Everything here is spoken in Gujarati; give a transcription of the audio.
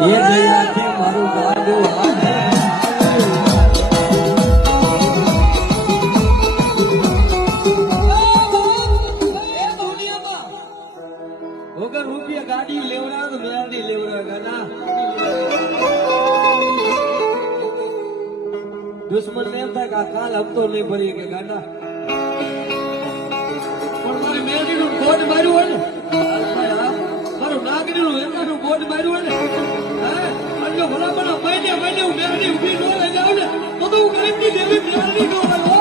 એ દયાથી મારું ગાડું હાલે વગર રૂપિયા ગાડી લેવડા તો મેળડી લેવડા ગાડા દુશ્મન ને એમ થાય કે આ કાલ હપ્તો નહીં ભરીએ કે ગાડા પણ મારી મેળડી નું બોર્ડ માર્યું હોય ને મારું નાગરી નું એકાનું બોર્ડ માર્યું હોય ને અને ભલા ભલા મહિને હું મેળડી ઉભી ન લઈ જાઉં ને તો હું ગરીબ ની દેવી મેળડી ન હોય